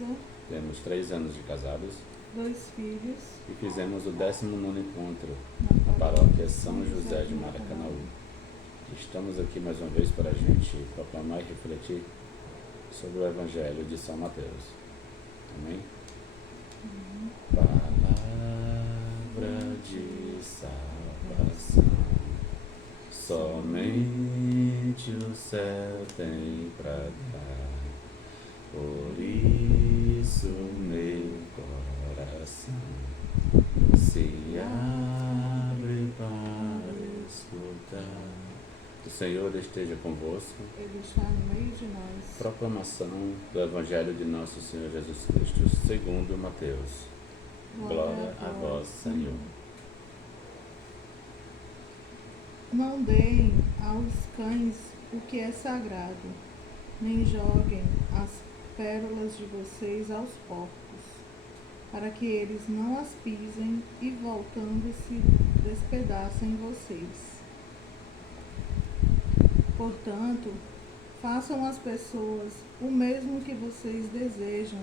esposa. Temos 3 anos de casados. 2 filhos. E fizemos o 19º encontro na paróquia São José de Maracanaú. Estamos aqui mais uma vez para a gente proclamar e refletir sobre o Evangelho de São Mateus. Amém? Palavra de salvação, somente o céu tem pra dar, por isso meu coração se abre para escutar. O Senhor esteja convosco. Ele está no meio de nós. Proclamação do Evangelho de Nosso Senhor Jesus Cristo, segundo Mateus. Glória a vós, Senhor. Não deem aos cães o que é sagrado, nem joguem as pérolas de vocês aos porcos, para que eles não as pisem e, voltando-se, despedacem vocês. Portanto, façam às pessoas o mesmo que vocês desejam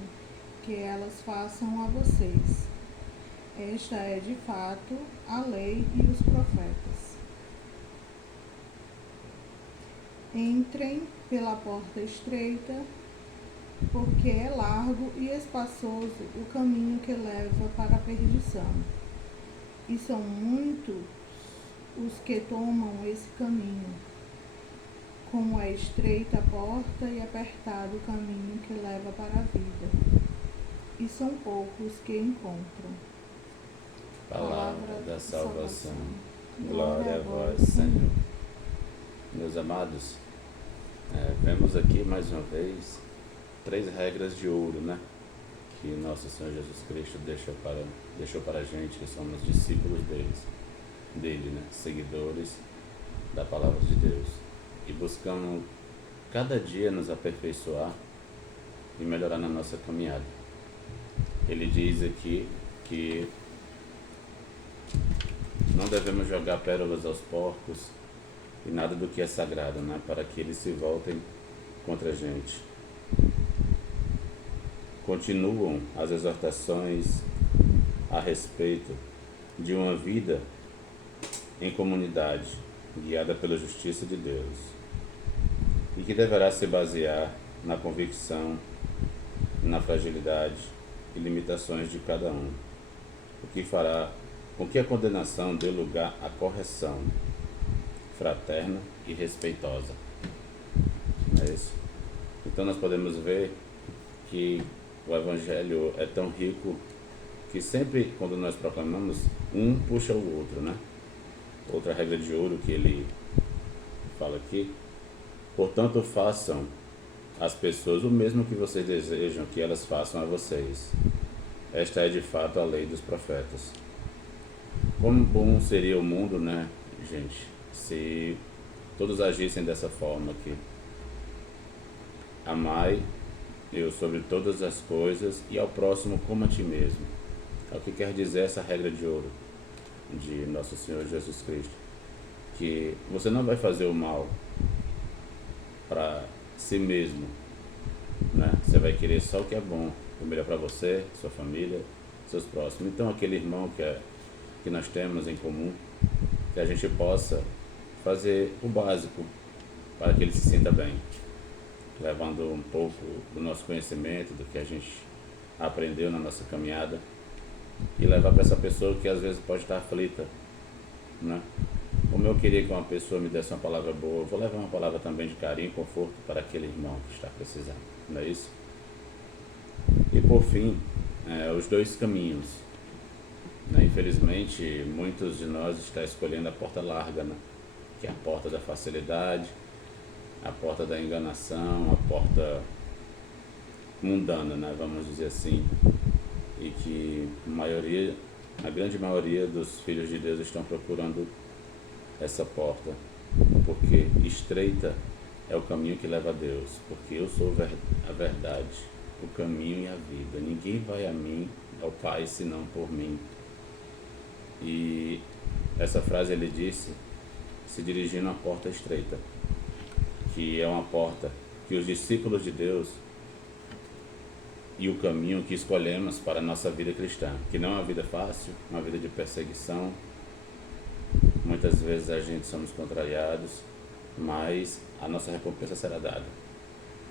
que elas façam a vocês. Esta é, de fato, a lei e os profetas. Entrem pela porta estreita, porque é largo e espaçoso o caminho que leva para a perdição, e são muitos os que tomam esse caminho. Como é estreita a porta e apertado o caminho que leva para a vida, e são poucos que encontram. Palavra da salvação. Glória a vós, Senhor. Meus amados, vemos aqui mais uma vez 3 regras de ouro, né? Que Nosso Senhor Jesus Cristo deixou para a gente, que somos discípulos dele, né? Seguidores da Palavra de Deus. E buscamos cada dia nos aperfeiçoar e melhorar na nossa caminhada. Ele diz aqui que não devemos jogar pérolas aos porcos e nada do que é sagrado, né? Para que eles se voltem contra a gente. Continuam as exortações a respeito de uma vida em comunidade, guiada pela justiça de Deus, e que deverá se basear na convicção, na fragilidade e limitações de cada um, o que fará com que a condenação dê lugar à correção fraterna e respeitosa. É isso. Então nós podemos ver que o Evangelho é tão rico que sempre quando nós proclamamos, um puxa o outro, né? Outra regra de ouro que ele fala aqui: portanto, façam às pessoas o mesmo que vocês desejam que elas façam a vocês. Esta é de fato a lei dos profetas. Como bom seria o mundo, né, gente, se todos agissem dessa forma aqui. Amai eu sobre todas as coisas e ao próximo como a ti mesmo. É o que quer dizer essa regra de ouro de Nosso Senhor Jesus Cristo, que você não vai fazer o mal para si mesmo, né? Você vai querer só o que é bom, o melhor para você, sua família, seus próximos. Então aquele irmão que nós temos em comum, que a gente possa fazer o básico para que ele se sinta bem, levando um pouco do nosso conhecimento, do que a gente aprendeu na nossa caminhada, e levar para essa pessoa que às vezes pode estar aflita, né? Como eu queria que uma pessoa me desse uma palavra boa, eu vou levar uma palavra também de carinho e conforto para aquele irmão que está precisando, não é isso? E por fim, os 2 caminhos, né? Infelizmente, muitos de nós estão escolhendo a porta larga, né? Que é a porta da facilidade, a porta da enganação, a porta mundana, né? Vamos dizer assim. E que a grande maioria dos filhos de Deus estão procurando essa porta, porque estreita é o caminho que leva a Deus, porque eu sou a verdade, o caminho e a vida. Ninguém vai a mim, ao Pai, senão por mim. E essa frase ele disse se dirigindo à porta estreita, que é uma porta que os discípulos de Deus e o caminho que escolhemos para a nossa vida cristã, que não é uma vida fácil, uma vida de perseguição. Muitas vezes a gente somos contrariados, mas a nossa recompensa será dada,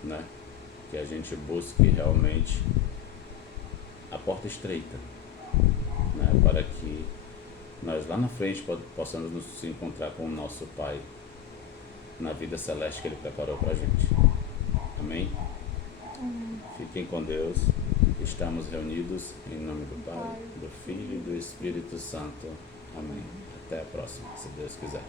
né? Que a gente busque realmente a porta estreita, né? Para que nós lá na frente possamos nos encontrar com o nosso Pai na vida celeste que Ele preparou para a gente. Amém? Amém. Fiquem com Deus. Estamos reunidos em nome do Pai, do Filho e do Espírito Santo. Amém. Até a próxima, se Deus quiser.